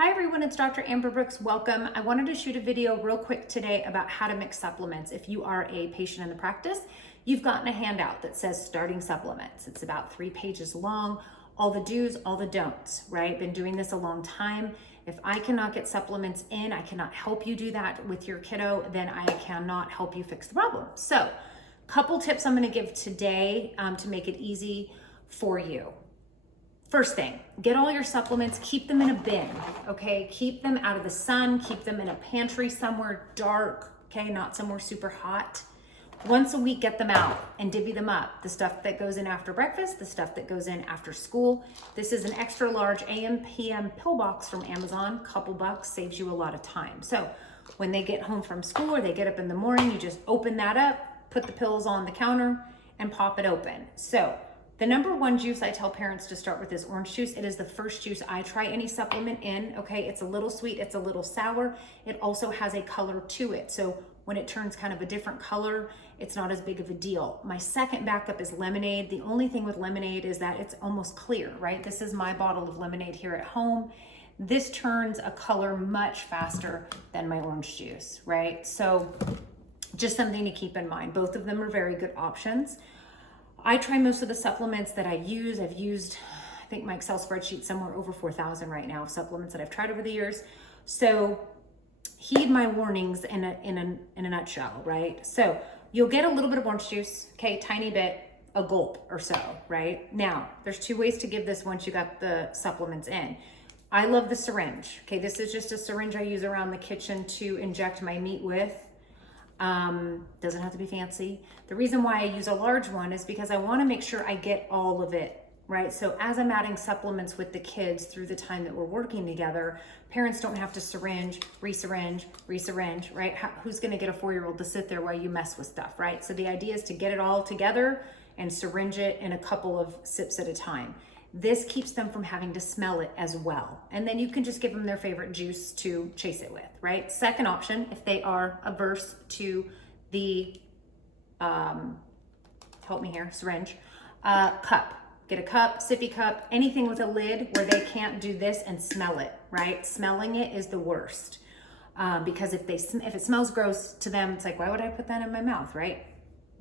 Hi everyone, it's Dr. Amber Brooks. Welcome. I wanted to shoot a video real quick today about how to mix supplements. If you are a patient in the practice, you've gotten a handout that says starting supplements. It's about 3 pages long, all the do's, all the don'ts, right? Been doing this a long time. If I cannot get supplements in, I cannot help you do that with your kiddo, then I cannot help you fix the problem. So, couple tips I'm going to give today to make it easy for you. First thing, get all your supplements, keep them in a bin, okay? Keep them out of the sun, keep them in a pantry somewhere dark, okay? Not somewhere super hot. Once a week, get them out and divvy them up. The stuff that goes in after breakfast, the stuff that goes in after school. This is an extra large AM/PM pill box from Amazon, couple bucks, saves you a lot of time. So when they get home from school or they get up in the morning, you just open that up, put the pills on the counter and pop it open. So the number one juice I tell parents to start with is orange juice. It is the first juice I try any supplement in, okay? It's a little sweet, it's a little sour. It also has a color to it. So when it turns kind of a different color, it's not as big of a deal. My second backup is lemonade. The only thing with lemonade is that it's almost clear, right? This is my bottle of lemonade here at home. This turns a color much faster than my orange juice, right? So just something to keep in mind. Both of them are very good options. I try most of the supplements that I use. I've used, I think my Excel spreadsheet somewhere over 4,000 right now of supplements that I've tried over the years. So heed my warnings in a nutshell, right? So you'll get a little bit of orange juice, okay, tiny bit, a gulp or so, right? Now, there's 2 ways to give this once you got the supplements in. I love the syringe, okay? This is just a syringe I use around the kitchen to inject my meat with. Doesn't have to be fancy. The reason why I use a large one is because I want to make sure I get all of it, right? So as I'm adding supplements with the kids through the time that we're working together, parents don't have to syringe, re-syringe, right? Who's going to get a 4-year-old to sit there while you mess with stuff, right? So the idea is to get it all together and syringe it in a couple of sips at a time. This keeps them from having to smell it as well. And then you can just give them their favorite juice to chase it with, right? Second option, if they are averse to the, help me here, syringe, cup. Get a cup, sippy cup, anything with a lid where they can't do this and smell it, right? Smelling it is the worst. Because if it smells gross to them, it's like, why would I put that in my mouth, right?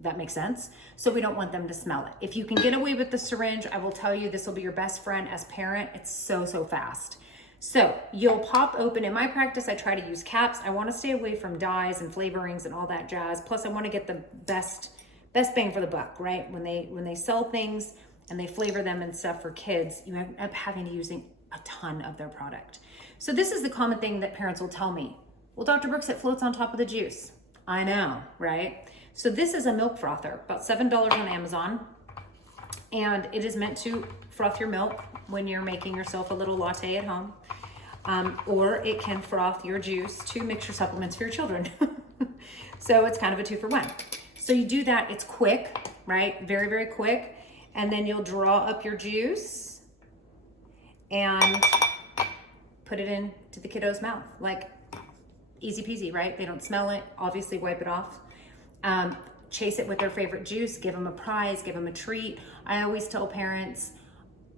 That makes sense. So we don't want them to smell it. If you can get away with the syringe, I will tell you this will be your best friend as parent. It's so fast. So you'll pop open. In my practice, I try to use caps. I want to stay away from dyes and flavorings and all that jazz. Plus, I want to get the best bang for the buck, right? When they sell things and they flavor them and stuff for kids, you end up having to using a ton of their product. So this is the common thing that parents will tell me. Well, Dr. Brooks, it floats on top of the juice. I know, right? So this is a milk frother, about $7 on Amazon. And it is meant to froth your milk when you're making yourself a little latte at home. Or it can froth your juice to mix your supplements for your children. So it's kind of a 2-for-1. So you do that, it's quick, right? Very quick. And then you'll draw up your juice and put it into the kiddo's mouth. Like easy peasy, right? They don't smell it, obviously wipe it off. Chase it with their favorite juice, give them a prize, give them a treat. I always tell parents,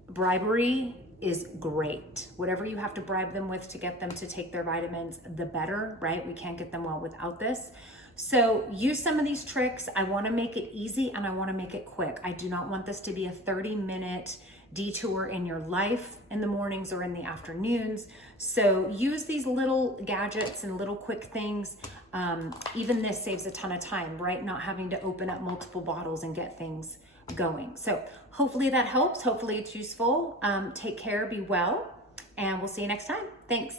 bribery is great. Whatever you have to bribe them with to get them to take their vitamins, the better, right? We can't get them well without this. So use some of these tricks. I want to make it easy and I want to make it quick. I do not want this to be a 30-minute detour in your life in the mornings or in the afternoons. So use these little gadgets and little quick things. Even this saves a ton of time, right? Not having to open up multiple bottles and get things going. So hopefully that helps. Hopefully it's useful. Take care, be well, and we'll see you next time. Thanks.